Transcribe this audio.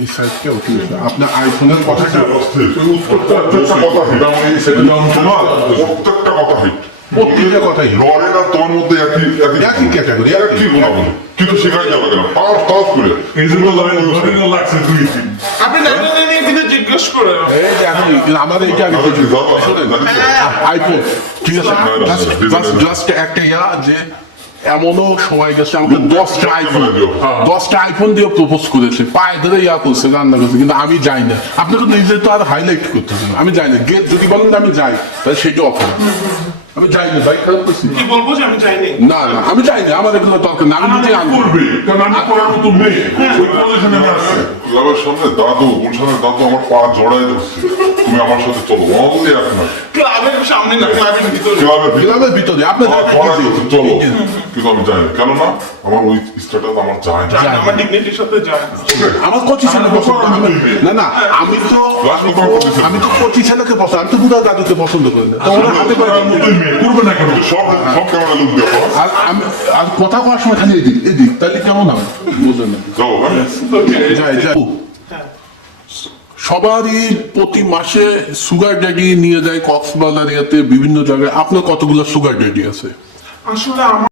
এই সাইডটা ওকে আপনার আইফোনের কথাটা প্রত্যেকটা কথা হিট প্রত্যেকটা কথাই লড়ে না তোমার মধ্যে একই ক্যাটাগরি একই গুণাবলী কিন্তু সেখানে যাবে না পাঁচ করে এই জন্য লাগছে দুই দিন। আপনি নাইনটি নিয়ে কিন্তু জিজ্ঞেস করে এই যে এখন আমাদের এইটা আগে আইফোন ঠিক আছে জাস্ট একটা ইয়া যে এমনও সময় গেছে আমাকে 10টা আইফোন দিয়ে প্রপোজ করেছে পায়ে ধরে ইয়া করছে রান্না করছে কিন্তু আমি যাই না আপনাকে নিজে তো আর হাইলাইট করতেছেন আমি যাই না গেট যদি বলেন আমি যাই তাহলে সেটা অপরাধ আমি যাই না ভাই খারাপ করছি কি বলবো যে আমি চাইনি না না আমি যাই না আমার এগুলো দরকার না আমি নিজে আনবো করবে কারণ আমি করার মতো নেই ওই পজিশনে আছে। ক্লাবের সামনে দাদু গুলশানের দাদু আমার পা জড়াই ধরছে তুমি আমার সাথে চলো অনলি এক মিনিট ক্লাবের সামনে না ক্লাবের ভিতরে ক্লাবের ভিতরে আপনার জড়াই ধরছে চলো কিন্তু আমি যাই না কেননা আমার ওই স্ট্যাটাস আমার যায় না যায় না, আমার ডিগনিটির সাথে যায় না। আমার কোচি ছেলেকে পছন্দ না না আমি তো কোচি ছেলেকে পছন্দ আমি তো বুড়া দাদুকে পছন্দ করি না তো ওরা হাতে করে করবে না কেন সব ক্যামেরা লুক দেখো আর কথা কওয়ার সময় খালি এদিক তাহলে কেমন হবে বুঝলেন না যাও যাই যাই সবারই প্রতি মাসে সুগার ড্যাডি নিয়ে যায় কক্সবাজার এতে বিভিন্ন জায়গায় আপনার কতগুলো সুগার ড্যাডি আছে আসলে আমার